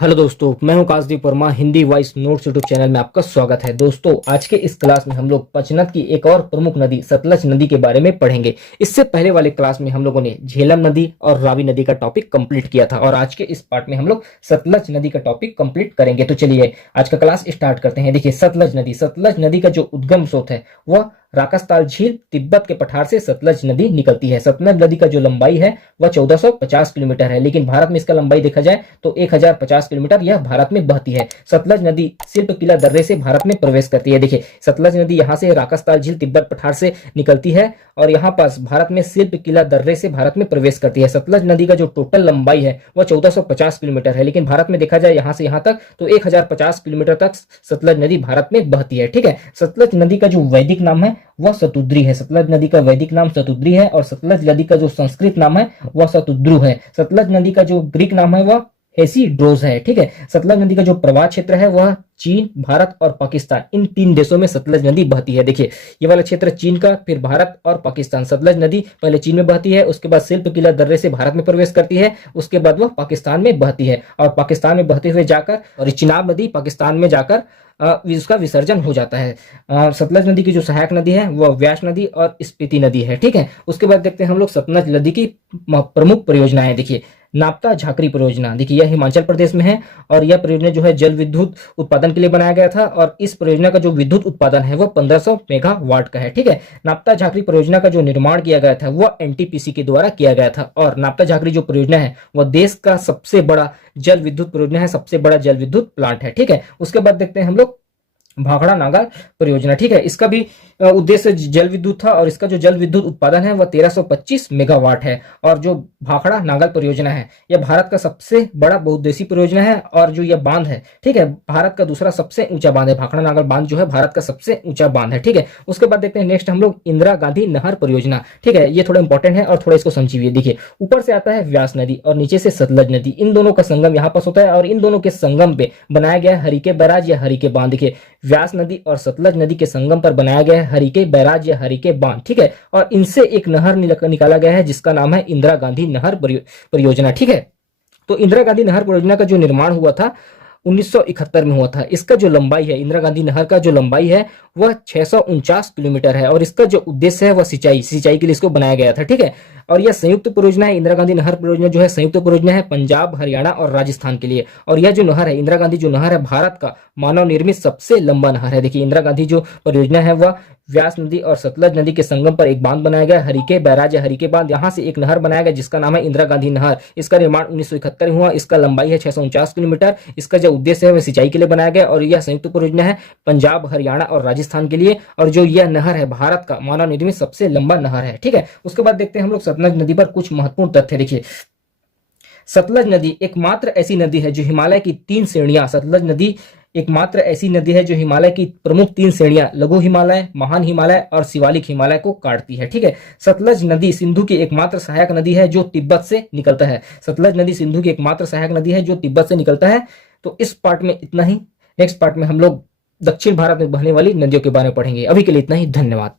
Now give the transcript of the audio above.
Hello दोस्तों, मैं हूं Kashdeep Verma. Hindi voice notes YouTube channel में आपका स्वागत है। दोस्तों, आज के इस क्लास में हम लोग पंचनद की एक और प्रमुख नदी सतलज नदी के बारे में पढ़ेंगे। इससे पहले वाले क्लास में हम लोगों ने झेलम नदी और रावी नदी का टॉपिक कंप्लीट किया था और आज के इस पार्ट में हम लोग सतलज नदी का टॉपिक कंप्लीट करेंगे। तो चलिए आज का क्लास स्टार्ट करते हैं। देखिए, सतलज नदी का जो उद्गम स्रोत है वह राकसताल झील तिब्बत के पठार से सतलज नदी निकलती है। सतलज नदी का जो लंबाई है वह 1450 किलोमीटर है, लेकिन भारत में इसका लंबाई देखा जाए तो 1050 किलोमीटर यह भारत में बहती है। सतलज नदी शिल्प किला दर्रे से भारत में प्रवेश करती है। देखिए, सतलज नदी यहाँ से राकसताल झील तिब्बत पठार से निकलती है और यहाँ पास भारत में शिल्प किला दर्रे से भारत में प्रवेश करती है। सतलज नदी का जो टोटल लंबाई है वह 1450 किलोमीटर है, लेकिन भारत में देखा जाए यहाँ से यहाँ तक तो 1050 किलोमीटर तक सतलज नदी भारत में बहती है। ठीक है, सतलज नदी का जो वैदिक नाम है वह शतुद्री है। सतलज नदी का वैदिक नाम शतुद्री है और सतलज नदी का जो संस्कृत नाम है वह शतुद्रु है। सतलज नदी का जो ग्रीक नाम है वह हेसिड्रोस है। ठीक है, सतलज नदी का जो प्रवाह क्षेत्र है वह चीन, भारत और पाकिस्तान, इन 3 देशों में सतलज नदी बहती है। देखिए, ये वाला क्षेत्र चीन का, फिर भारत और पाकिस्तान। सतलज नदी पहले चीन में बहती है, उसके बाद शिल्प किला दर्रे से भारत में प्रवेश करती है, उसके बाद वह पाकिस्तान में बहती है और पाकिस्तान में बहते हुए जाकर और चिनाब नदी पाकिस्तान में जाकर उसका विसर्जन हो जाता है। सतलज नदी की जो सहायक नदी है वह व्यास नदी और स्पीति नदी है। ठीक है, उसके बाद देखते हैं हम लोग सतलज नदी की प्रमुख परियोजनाएं। देखिए, नापता झाकरी परियोजना, देखिए यह हिमाचल प्रदेश में है और यह परियोजना जो है जल विद्युत उत्पादन के लिए बनाया गया था और इस परियोजना का जो विद्युत उत्पादन है वह 1500 मेगावाट का है। ठीक है, नापता झाकरी परियोजना का जो निर्माण किया गया था वह एनटीपीसी के द्वारा किया गया था और नापता झाकरी जो परियोजना है वह देश का सबसे बड़ा जल विद्युत परियोजना है, सबसे बड़ा जल विद्युत प्लांट है। ठीक है, उसके बाद देखते हैं हम लोग भाखड़ा नागा परियोजना। ठीक है, इसका भी उद्देश्य जल विद्युत था और इसका जो जल विद्युत उत्पादन है वह 1325 मेगावाट है। और जो भाखड़ा नागल परियोजना है यह भारत का सबसे बड़ा बहुउद्देशीय परियोजना है और जो यह बांध है, ठीक है, भारत का दूसरा सबसे ऊंचा बांध है। भाखड़ा नागल बांध जो है भारत का सबसे ऊंचा बांध है। ठीक है, उसके बाद देखते हैं नेक्स्ट हम लोग इंदिरा गांधी नहर परियोजना। ठीक है, ये थोड़ा इंपॉर्टेंट है और थोड़ा इसको समझिए। देखिए, ऊपर से आता है व्यास नदी और नीचे से सतलज नदी, इन दोनों का संगम यहाँ पास होता है और इन दोनों के संगम पे बनाया गया है हरिके बैराज या हरिके बांध। देखिए, व्यास नदी और सतलज नदी के संगम पर बनाया गया है हरिके बैराज या हरिके बांध। ठीक है, और इनसे एक नहर निकाला गया है जिसका नाम है इंदिरा गांधी नहर परियोजना। ठीक है, तो इंदिरा गांधी नहर परियोजना का जो निर्माण हुआ था 1971 में हुआ था। इसका जो लंबाई है, इंदिरा गांधी नहर का जो लंबाई है वह 649 किलोमीटर है और इसका जो उद्देश्य है वह सिंचाई के लिए इसको बनाया गया था। ठीक है, और यह संयुक्त परियोजना है। इंदिरा गांधी नहर परियोजना जो है संयुक्त परियोजना है पंजाब, हरियाणा और राजस्थान के लिए। और यह जो नहर है, इंदिरा गांधी जो नहर है, भारत का मानव निर्मित सबसे लंबा नहर है। देखिए, इंदिरा गांधी जो परियोजना है वह व्यास नदी और सतलज नदी के संगम पर एक बांध बनाया गया, हरिके बैराज या हरिके बांध। यहाँ से एक नहर बनाया गया जिसका नाम है इंदिरा गांधी नहर। इसका निर्माण 1971 में हुआ। इसका लंबाई है 649 किलोमीटर। इसका जो उद्देश्य है वह सिंचाई के लिए बनाया गया और यह संयुक्त परियोजना है पंजाब, हरियाणा और राजस्थान के लिए। और जो यह नहर है भारत का मानव निर्मित सबसे लंबा नहर है। ठीक है, उसके बाद देखते हैं हम लोग सतलज नदी पर कुछ महत्वपूर्ण तथ्य। देखिए, सतलज नदी एकमात्र ऐसी नदी है जो हिमालय की 3 श्रेणियां, सतलज नदी एकमात्र ऐसी नदी है जो हिमालय की प्रमुख 3 श्रेणियां लघु हिमालय, महान हिमालय और शिवालिक हिमालय को काटती है। ठीक है, सतलज नदी सिंधु की एकमात्र सहायक नदी है जो तिब्बत से निकलता है। सतलज नदी सिंधु की एकमात्र सहायक नदी है जो तिब्बत से निकलता है। तो इस पार्ट में इतना ही। नेक्स्ट पार्ट में हम लोग दक्षिण भारत में बहने वाली नदियों के बारे में पढ़ेंगे। अभी के लिए इतना ही, धन्यवाद।